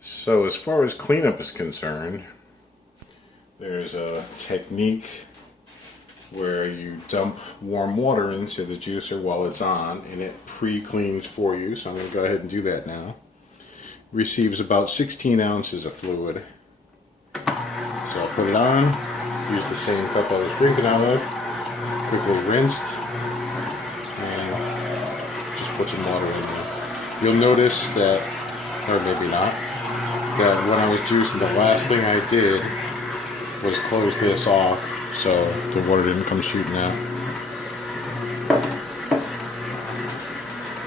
So as far as cleanup is concerned, there's a technique where you dump warm water into the juicer while it's on and it pre-cleans for you. So I'm going to go ahead and do that now. Receives about 16 ounces of fluid. So I'll put it on, use the same cup I was drinking out of, quickly rinsed, and just put some water in there. You'll notice that, or maybe not, that when I was juicing, the last thing I did was close this off so the water didn't come shooting out.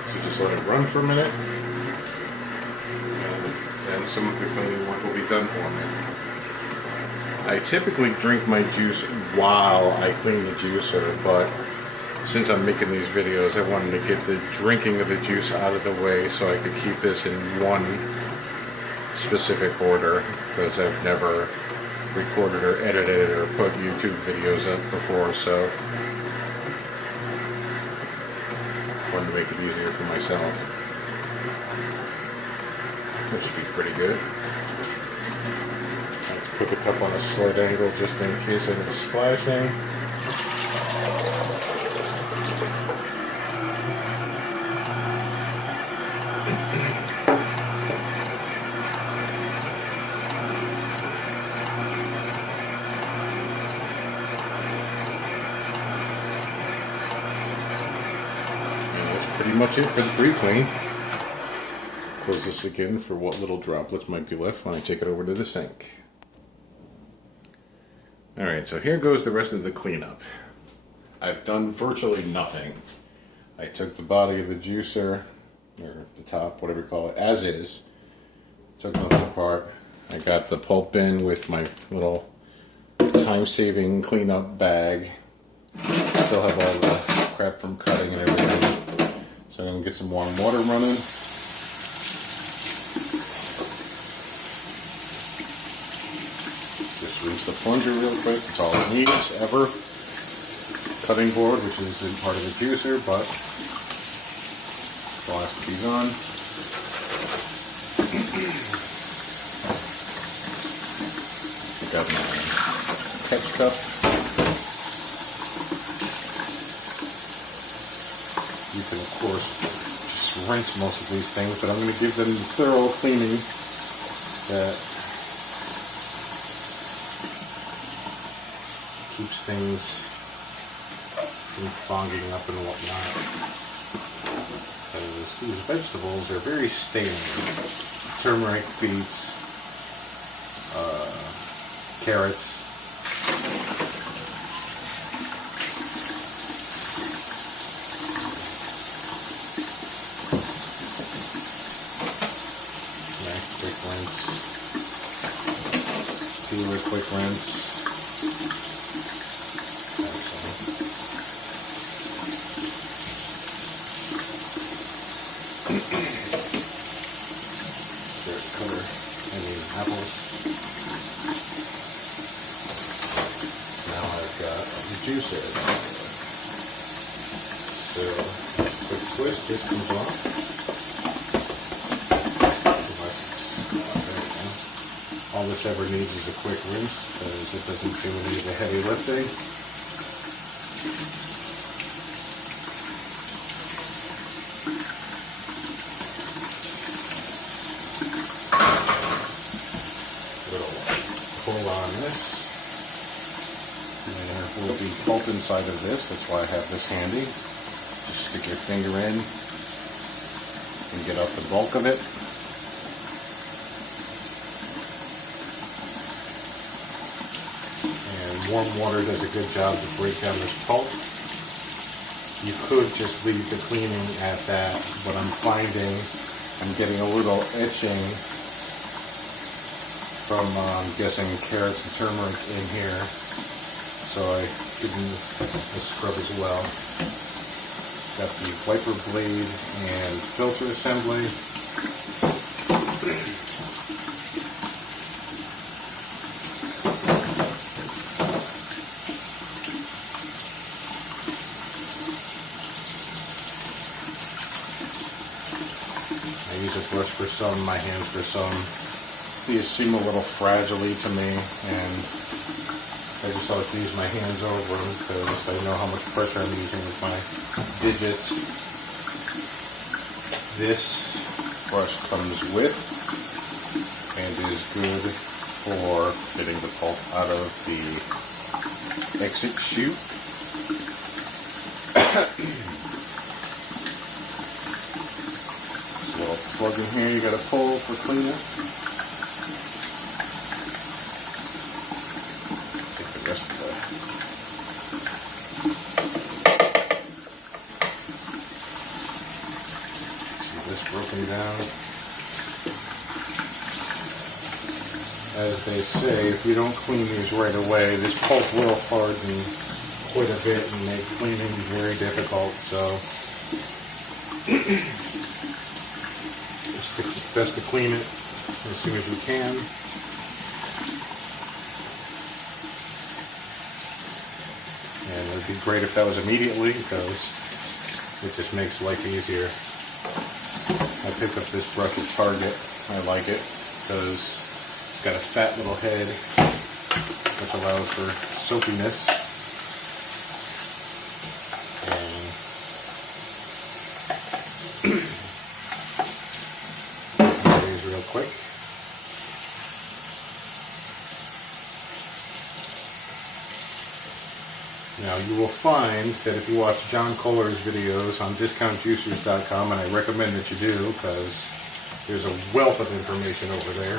So just let it run for a minute, and then some of the cleaning work will be done for me. I typically drink my juice while I clean the juicer, but since I'm making these videos, I wanted to get the drinking of the juice out of the way so I could keep this in one specific order, because I've never recorded or edited or put YouTube videos up before, so I wanted to make it easier for myself. This should be pretty good. Let's put the cup on a slight angle just in case I get splashing. Pretty much it for the pre-clean. Close this again for what little droplets might be left when I take it over to the sink. Alright, so here goes the rest of the cleanup. I've done virtually nothing. I took the body of the juicer, or the top, whatever you call it, as is. Took nothing apart. I got the pulp bin with my little time-saving cleanup bag. Still have all the crap from cutting and everything. So I'm going to get some warm water running. Just rinse the plunger real quick. That's all it needs, ever. Cutting board, which isn't part of the juicer, but still has to be done. I got my catch cup. You can, of course, just rinse most of these things, but I'm going to give them thorough cleaning that keeps things from fogging up and whatnot. Because these vegetables are very staining. Turmeric, beets, carrots. Quick rinse. Do a quick rinse. Cover any apples. Now I've got the juicer. So quick twist, this comes off. All this ever needs is a quick rinse, because it doesn't do any of the heavy lifting. Little pull on this. And there will be pulp inside of this, that's why I have this handy. Just stick your finger in and get out the bulk of it. Warm water does a good job to break down this pulp. You could just leave the cleaning at that, but I'm finding I'm getting a little itching from, I'm guessing, carrots and turmeric in here, so I give them a scrub as well. Got the wiper blade and filter assembly. I use a brush for some, my hands for some. These seem a little fragile-y to me, and I just like to use my hands over them because I know how much pressure I'm using with my digits. This brush comes with and is good for getting the pulp out of the exit chute. There's a little plug in here you gotta pull for cleanup. Take the rest of the see this broken down. As they say, if you don't clean these right away, this pulp will harden quite a bit and make cleaning very difficult, so it's best to clean it as soon as you can. And it would be great if that was immediately, because it just makes life easier. I picked up this brush at Target. I like it because it's got a fat little head which allows for soapiness. And these real quick. Now you will find that if you watch John Kohler's videos on discountjuicers.com, and I recommend that you do because there's a wealth of information over there,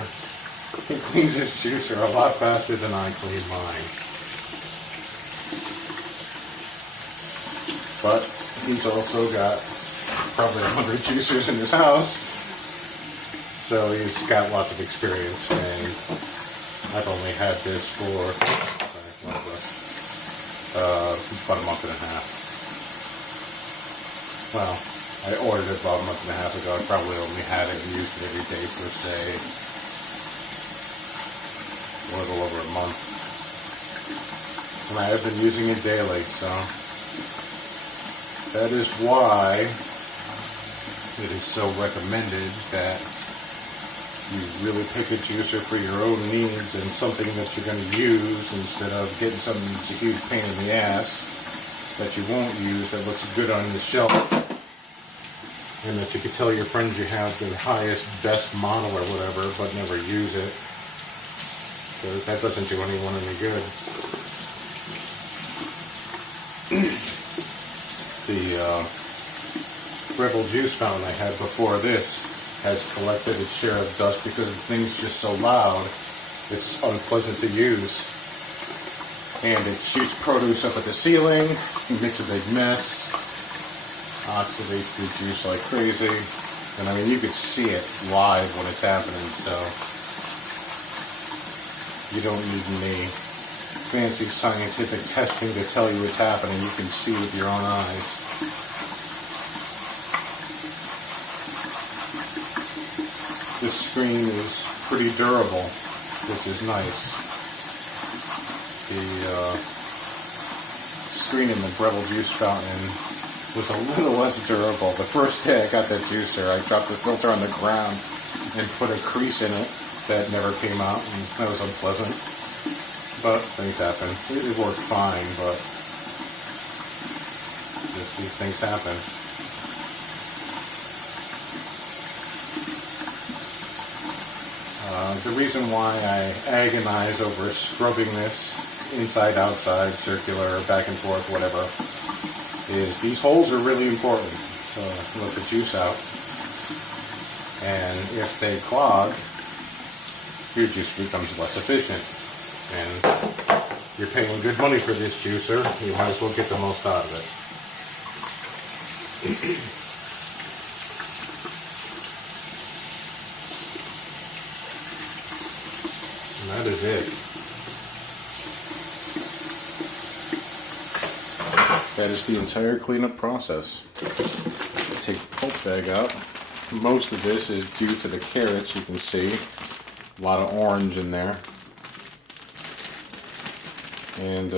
he cleans his juicer a lot faster than I clean mine. But he's also got probably 100 juicers in his house, so he's got lots of experience, and I've only had this for about a month and a half. Well, I ordered it about a month and a half ago. I probably only had it and used it every day for, say, a little over a month. And I have been using it daily, so that is why it is so recommended that you really pick a juicer for your own needs and something that you're going to use instead of getting something that's a huge pain in the ass that you won't use that looks good on the shelf and that you could tell your friends you have the highest, best model or whatever, but never use it, because that doesn't do anyone any good. The Rebel juice fountain I had before this has collected its share of dust because the thing's just so loud, it's unpleasant to use. And it shoots produce up at the ceiling, makes a big mess, oxidates the juice like crazy, and I mean you could see it live when it's happening, so you don't need any fancy scientific testing to tell you it's happening. You can see with your own eyes. This screen is pretty durable, which is nice. The screen in the Breville juice fountain was a little less durable. The first day I got that juicer, I dropped the filter on the ground and put a crease in it that never came out, and that was unpleasant. But things happen. It worked fine, but just these things happen. The reason why I agonize over scrubbing this inside, outside, circular, back and forth, whatever, is these holes are really important to let the juice out. And if they clog, your juice becomes less efficient. And you're paying good money for this juicer, you might as well get the most out of it. That is it. That is the entire cleanup process. Take the pulp bag out. Most of this is due to the carrots, you can see. A lot of orange in there. And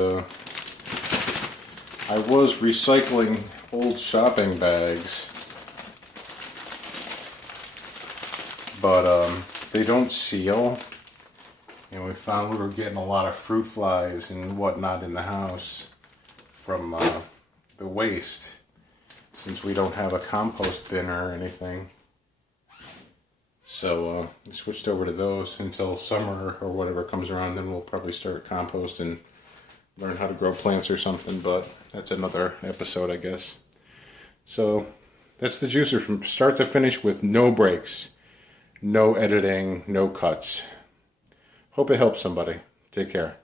I was recycling old shopping bags. But they don't seal. You know, we found we were getting a lot of fruit flies and whatnot in the house from the waste, since we don't have a compost bin or anything. So we switched over to those until summer or whatever comes around. Then we'll probably start compost and learn how to grow plants or something, but that's another episode, I guess. So that's the juicer from start to finish with no breaks, no editing, no cuts. Hope it helps somebody. Take care.